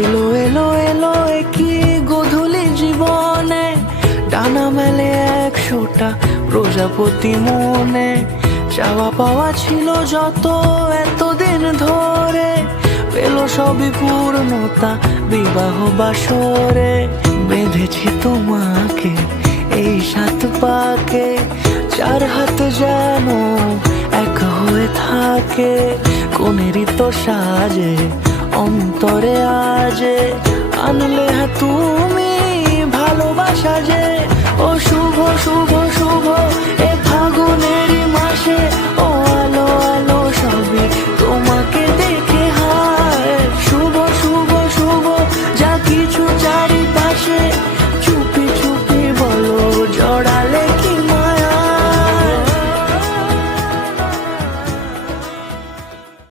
এলো এলো এলো কি গোধূলি জীবনে, ডানা মেলে 100টা প্রজাপতি মনে। চাওয়া পাওয়া ছিল যত এতদিন ধরে, পেল সবই পূর্ণতা বিবাহ বাসরে। বেঁধেছি তোমাকে এই 7 পাকে, 4 হাত যেন এক হয়ে থাকে। কোনেরই তো সাজে অন্তরে আজে, আনলে তুমি ভালোবাসা যে। ও শুভ শুভ শুভ এ